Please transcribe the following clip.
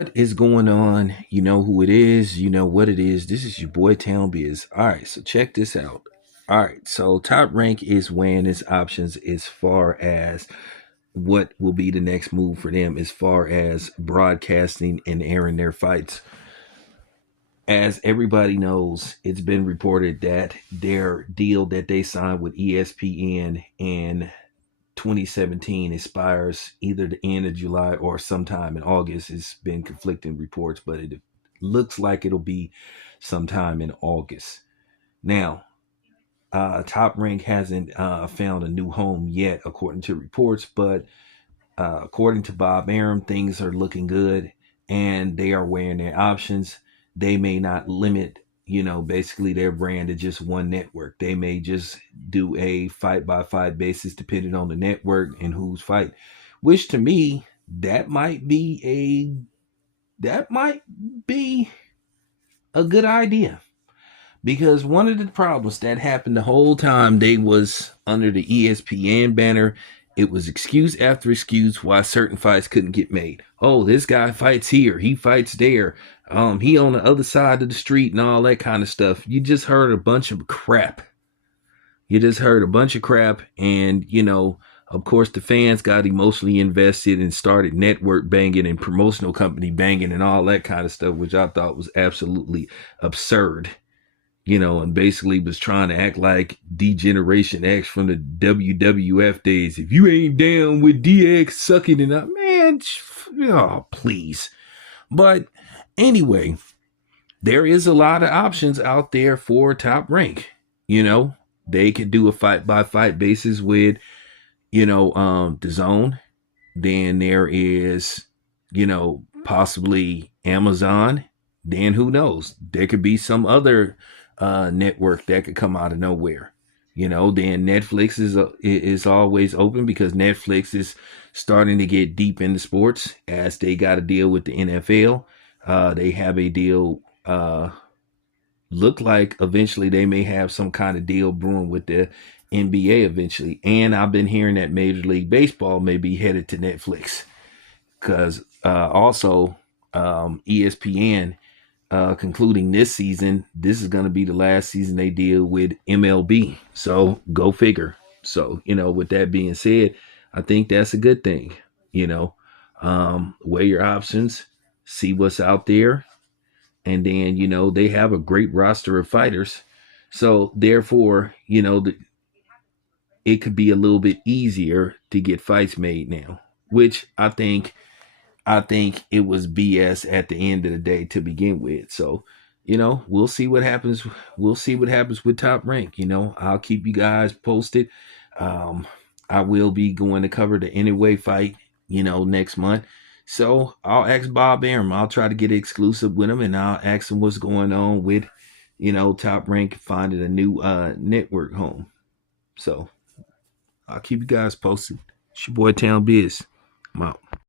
What is going on? You know who it is. You know what it is. This is your boy Town Biz. All right, so check this out. All right, so Top Rank is weighing its options as far as what will be the next move for them as far as broadcasting and airing their fights. As everybody knows, it's been reported that their deal that they signed with ESPN in 2017 expires either the end of July or sometime in August. It's been conflicting reports, but it looks like it'll be sometime in August. Now, Top Rank hasn't found a new home yet, according to reports, but according to Bob Arum, things are looking good and they are weighing their options. They may not limit, basically their brand to just one network. They may just do a fight by fight basis depending on the network and who's fight. Which to me, that might be a good idea. Because one of the problems that happened the whole time they was under the ESPN banner, it was excuse after excuse why certain fights couldn't get made. Oh, this guy fights here, he fights there, he on the other side of the street and all that kind of stuff. You just heard a bunch of crap. And of course, the fans got emotionally invested and started network banging and promotional company banging and all that kind of stuff, which I thought was absolutely absurd, and basically was trying to act like D-Generation X from the WWF days. If you ain't down with DX sucking it up, man, oh, please. But anyway, there is a lot of options out there for Top Rank. They could do a fight by fight basis with, the Zone. Then there is, possibly Amazon. Then who knows? There could be some other network that could come out of nowhere. Then Netflix is always open because Netflix is starting to get deep into sports as they got a deal with the NFL. They have a deal. Look like eventually they may have some kind of deal brewing with the NBA eventually. And I've been hearing that Major League Baseball may be headed to Netflix because also ESPN concluding this season. This is going to be the last season they deal with MLB. So go figure. So, with that being said, I think that's a good thing. Weigh your options, see what's out there. And then, they have a great roster of fighters. So therefore, it could be a little bit easier to get fights made now, which I think it was BS at the end of the day to begin with. So, we'll see what happens. We'll see what happens with Top Rank. I'll keep you guys posted. Um, I will be going to cover the Anyway fight, next month. So I'll ask Bob Arum. I'll try to get exclusive with him and I'll ask him what's going on with, Top Rank finding a new network home. So I'll keep you guys posted. It's your boy Town Biz. I'm out.